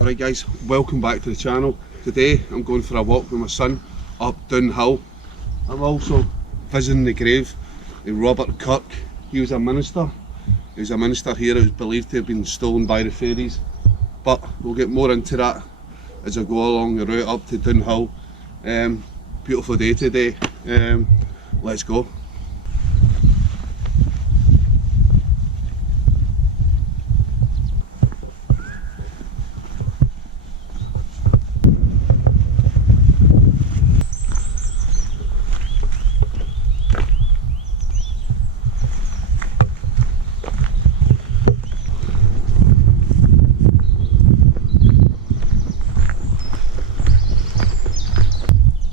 Alright guys, welcome back to the channel. Today I'm going for a walk with my son up Doon Hill. I'm also visiting the grave of Robert Kirk. He was a minister. He was a minister here. It was believed to have been stolen by the fairies. But we'll get more into that as I go along the route up to Doon Hill. Beautiful day today. Let's go.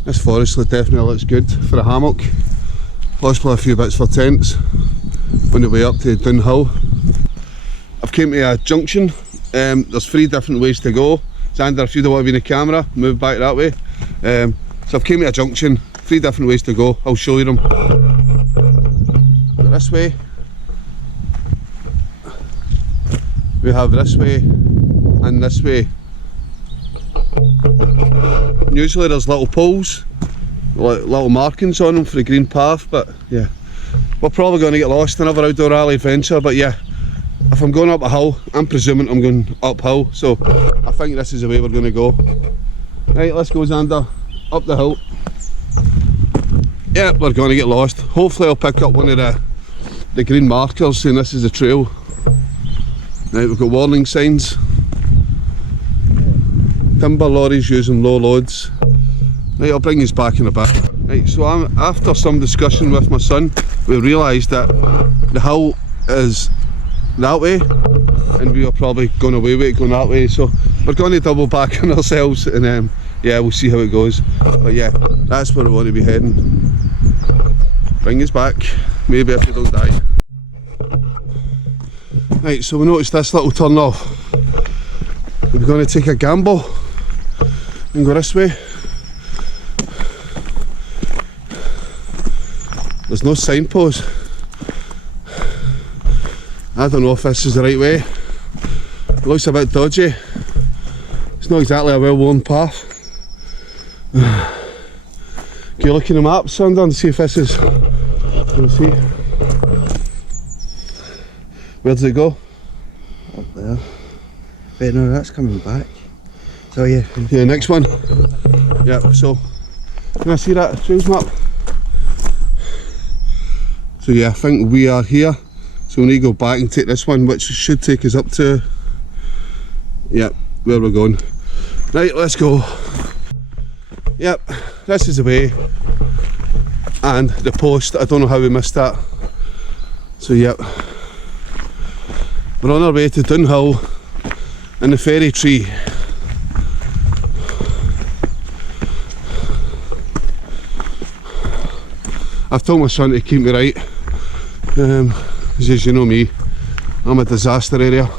This forest definitely looks good for a hammock, possibly a few bits for tents on the way up to Doon Hill. I've came to a junction. There's 3 different ways to go. Xander, if you don't want to be in the camera, move back that way. So I've came to a junction, 3 different ways to go. I'll show you them. This way, we have this way and this way. Usually there's little poles, little markings on them for the green path, but yeah, we're probably going to get lost in another outdoor rally adventure. But yeah, if I'm going up a hill, I'm presuming I'm going uphill, so I think this is the way we're going to go. Right, let's go Xander, up the hill. Yeah, we're going to get lost. Hopefully I'll pick up one of the green markers saying this is the trail. Right, we've got warning signs. Timber lorries using low loads. Right, I'll bring you back in a bit. Right, so after some discussion with my son, we realised that the hill is that way and we are probably going away with it going that way, so we're going to double back on ourselves and yeah, we'll see how it goes. But yeah, that's where we want to be heading. Bring us back, maybe if we don't die. Right, so we noticed this little turn off. We're going to take a gamble and go this way. There's no signpost. I don't know if this is the right way. It looks a bit dodgy. It's not exactly a well-worn path. Can you look in the map, Sander, and see if this is... Let's see. Where does it go? Up there. Wait, no, that's coming back. So yeah. Yeah, next one. Yeah, so can I see that trails map? So yeah, I think we are here. So we need to go back and take this one, which should take us up to, yeah, where we're going. Right, let's go. Yep, this is the way. And the post, I don't know how we missed that. So yep, we're on our way to Doon Hill and the fairy tree. I've told my son to keep me right, because as you know me, I'm a disaster area.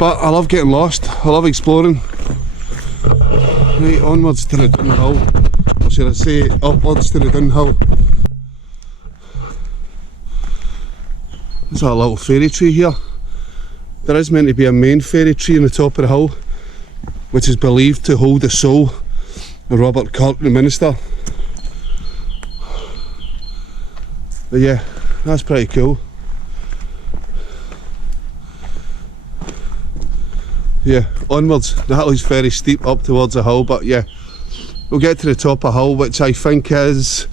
But I love getting lost, I love exploring. Right, onwards to the Doon Hill, or should I say upwards to the Doon Hill. There's a little fairy tree here. There is meant to be a main fairy tree on the top of the hill, which is believed to hold the soul of Robert Kirk, the minister. But yeah, that's pretty cool. Yeah, onwards. The hill is very steep up towards the hill, but yeah, we'll get to the top of the hill, which I think is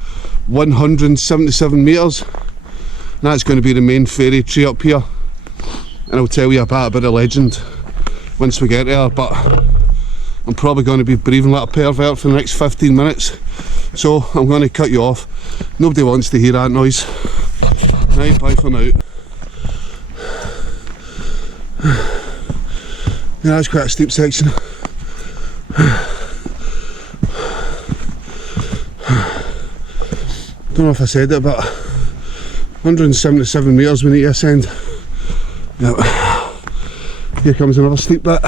177 metres. And that's going to be the main fairy tree up here. And I'll tell you a bit about the legend once we get there, but I'm probably going to be breathing like a pervert for the next 15 minutes, so I'm going to cut you off. Nobody wants to hear that noise. Right, bye for now. Yeah, that's quite a steep section. Don't know if I said it, but 177 metres we need to ascend. Yep. Here comes another steep bit.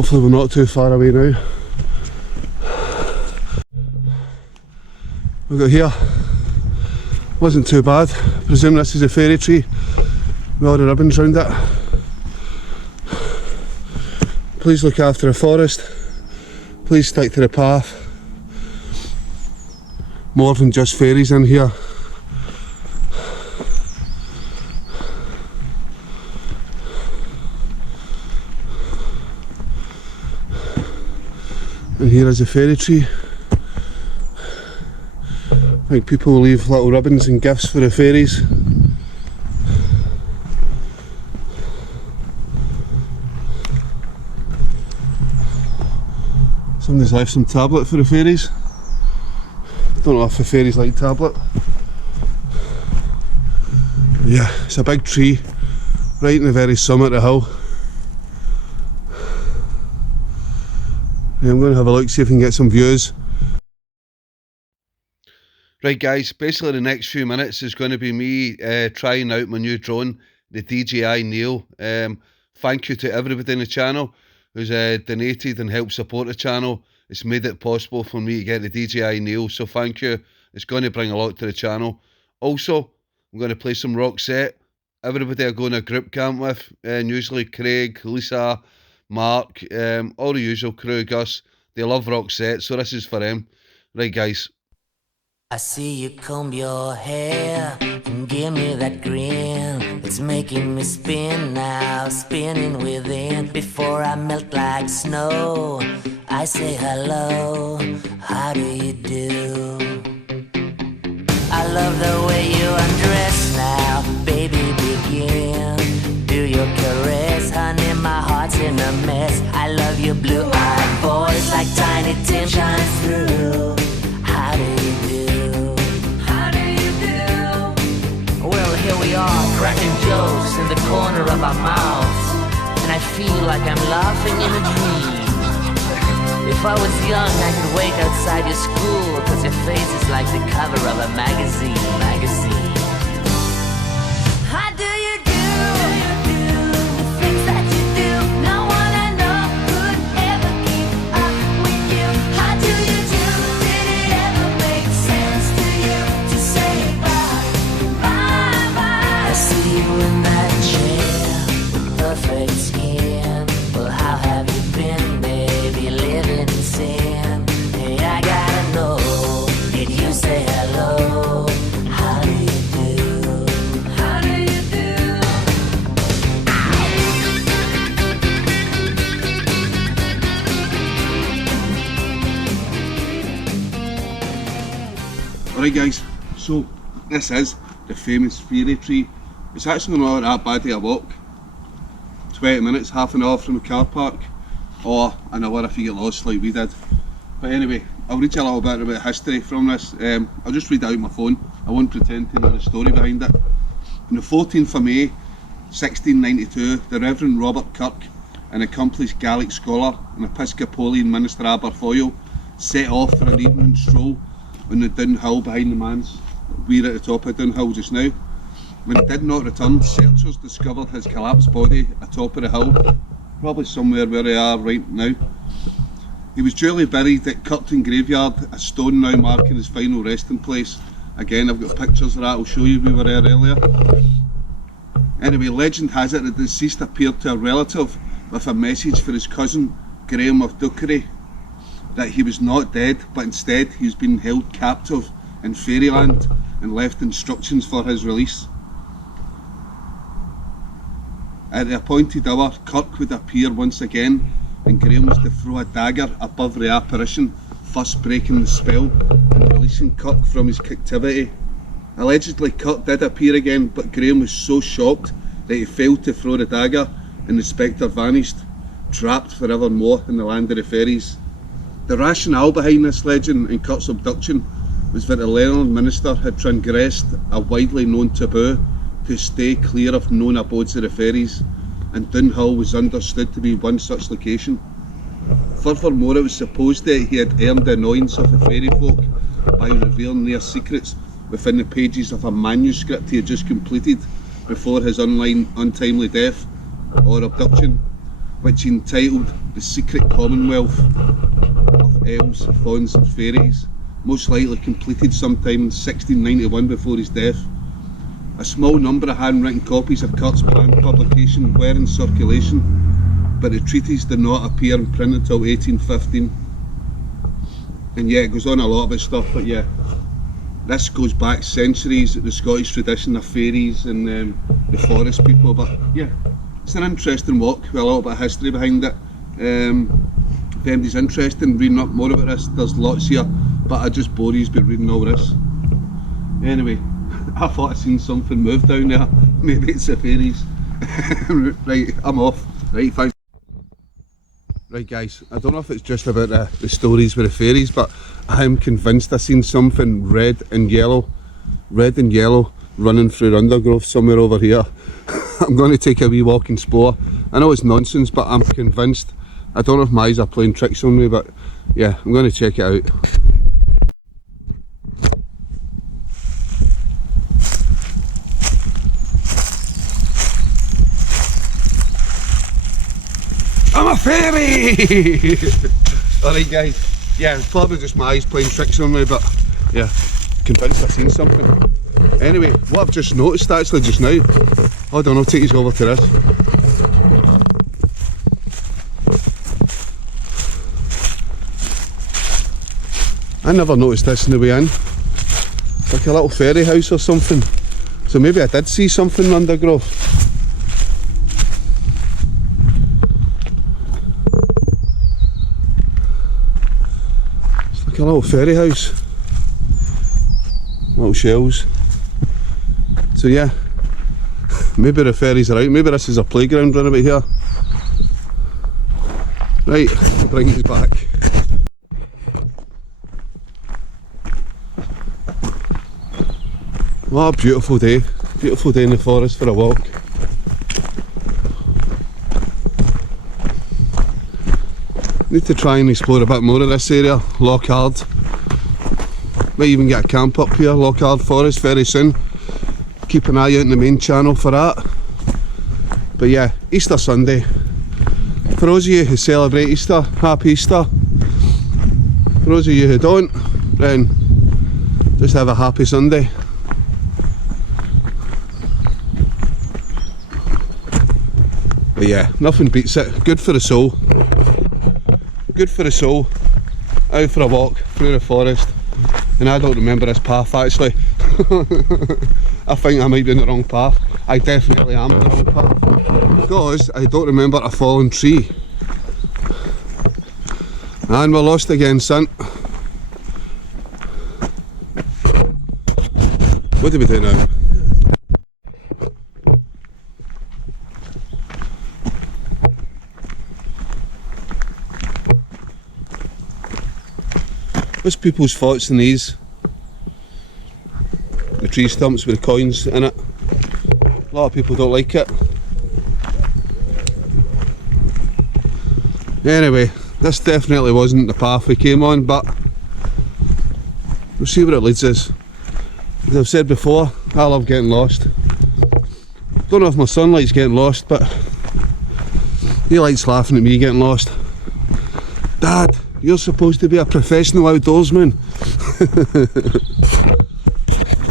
Hopefully we're not too far away now. We got here, wasn't too bad. Presume this is a fairy tree with all the ribbons round it. Please look after the forest, please stick to the path. More than just fairies in here. And here is a fairy tree. I think people will leave little ribbons and gifts for the fairies. Somebody's left some tablet for the fairies. Don't know if the fairies like tablet. Yeah, it's a big tree right in the very summit of the hill. Yeah, I'm going to have a look, see if we can get some views. Right guys, basically the next few minutes is going to be me trying out my new drone, the DJI Knowe. Thank you to everybody in the channel who's donated and helped support the channel. It's made it possible for me to get the DJI Knowe, so thank you. It's going to bring a lot to the channel. Also, I'm going to play some rock set. Everybody I go in a group camp with, usually Craig, Lisa, Mark, all the usual crew, Gus. They love rock set, so this is for them. Right guys. I see you comb your hair and give me that grin. It's making me spin now, spinning within. Before I melt like snow, I say hello, how do you do? I love the way you undress now, baby begin. Do your caress, honey, my heart's in a mess. I love your blue-eyed voice like Tiny Tim shines through. How do you do? Well, here we are, cracking jokes in the corner of our mouths, and I feel like I'm laughing in a dream. If I was young, I could wait outside your school, 'cause your face is like the cover of a magazine. How do you do? The things that you do, no one I know could ever keep up with you. How do you do? Did it ever make sense to you to say bye? I see you in that chair with perfect skin. Well, how have you been, baby, living in sin? Hey, I gotta know, did you say hello? How do you do? How do you do? Alright guys, so this is the famous fairy tree. It's actually not that bad to walk. 20 minutes, half an hour from the car park, or an hour if you get lost like we did. But anyway, I'll read you a little bit about history from this. I'll just read it out my phone. I won't pretend to know the story behind it. On the 14th of May 1692, the Reverend Robert Kirk, an accomplished Gaelic scholar and Episcopalian minister Aberdoyle, set off for an evening stroll on the Doon hill behind the manse. We're at the top of Doon hill just now. When he did not return, searchers discovered his collapsed body atop of the hill, probably somewhere where they are right now. He was duly buried at Curtin Graveyard, a stone now marking his final resting place. Again, I've got pictures of that, I'll show you, we were there earlier. Anyway, legend has it that the deceased appeared to a relative with a message for his cousin, Graham of Dockery, that he was not dead, but instead he was being held captive in Fairyland, and left instructions for his release. At the appointed hour, Kirk would appear once again, and Graham was to throw a dagger above the apparition, thus breaking the spell and releasing Kirk from his captivity. Allegedly, Kirk did appear again, but Graham was so shocked that he failed to throw the dagger, and the spectre vanished, trapped forevermore in the land of the fairies. The rationale behind this legend and Kirk's abduction was that the Leonard minister had transgressed a widely known taboo to stay clear of known abodes of the fairies, and Doon Hill was understood to be one such location. Furthermore, it was supposed that he had earned the annoyance of the fairy folk by revealing their secrets within the pages of a manuscript he had just completed before his untimely death or abduction. which he entitled The Secret Commonwealth of Elves, Fauns and Fairies, most likely completed sometime in 1691 before his death. A small number of handwritten copies of Kurt's planned publication were in circulation, but the treatise did not appear in print until 1815. And yeah, it goes on a lot about stuff, but yeah, this goes back centuries, the Scottish tradition of fairies and the forest people. But yeah, it's an interesting walk with a little bit of history behind it. If anybody's interested in reading up more about this, there's lots here, but I just bore you by reading all this. Anyway, I thought I seen something move down there. Maybe it's the fairies. Right, I'm off. Right, thanks. Right guys, I don't know if it's just about the stories with the fairies, but I am convinced I seen something red and yellow running through undergrowth somewhere over here. I'm going to take a wee walk and explore. I know it's nonsense, but I'm convinced. I don't know if my eyes are playing tricks on me, but yeah, I'm going to check it out. I'm a fairy! Alright guys, yeah, it's probably just my eyes playing tricks on me, but yeah, convinced I've seen something. Anyway, what I've just noticed actually just now, hold on, I'll take you over to this. I never noticed this in the way in. It's like a little fairy house or something. So maybe I did see something in undergrowth. It's like a little fairy house. Little shells. So yeah, maybe the fairies are out. Maybe this is a playground round about here. Right, I'll bring these back. What a beautiful day in the forest for a walk. Need to try and explore a bit more of this area, Lockhard. Might even get a camp up here, Lockhard Forest, very soon. Keep an eye out on the main channel for that. But yeah, Easter Sunday. For those of you who celebrate Easter, happy Easter. For those of you who don't, then just have a happy Sunday. But yeah, nothing beats it. Good for the soul. Good for the soul. Out for a walk through the forest. And I don't remember this path actually. I think I might be on the wrong path. I definitely am on the wrong path. Because I don't remember a fallen tree. And we're lost again, son. What do we do now? What's people's thoughts on these? The tree stumps with the coins in it. A lot of people don't like it. Anyway, this definitely wasn't the path we came on, but we'll see where it leads us. As I've said before, I love getting lost. Don't know if my son likes getting lost, but he likes laughing at me getting lost. Dad, you're supposed to be a professional outdoorsman.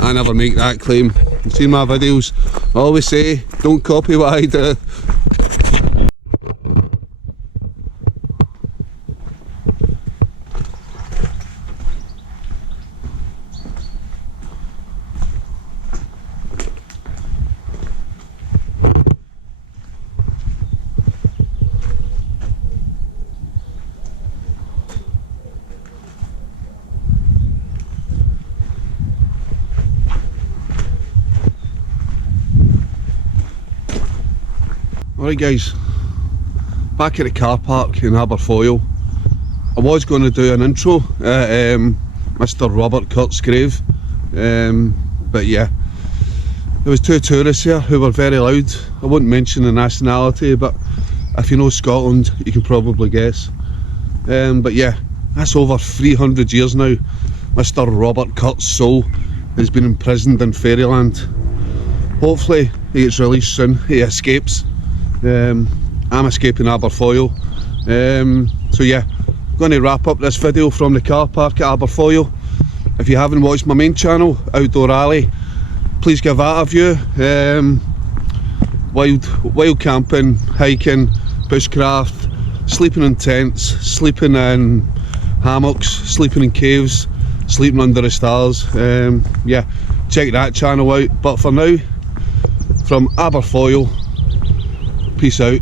I never make that claim. You've seen my videos, I always say, don't copy what I do. Alright guys, back at the car park in Aberdoyle. I was going to do an intro at Mr. Robert Kurt's grave, but yeah, there was two tourists here who were very loud. I won't mention the nationality, but if you know Scotland you can probably guess. But yeah, that's over 300 years now. Mr. Robert Kurt's soul has been imprisoned in Fairyland. Hopefully he gets released soon, he escapes. I'm escaping Aberdoyle. So yeah, going to wrap up this video from the car park at Aberdoyle. If you haven't watched my main channel, Outdoor Alley, please give that a view. Wild camping, hiking, bushcraft, sleeping in tents, sleeping in hammocks, sleeping in caves, sleeping under the stars. Yeah, check that channel out. But for now, from Aberdoyle, peace out.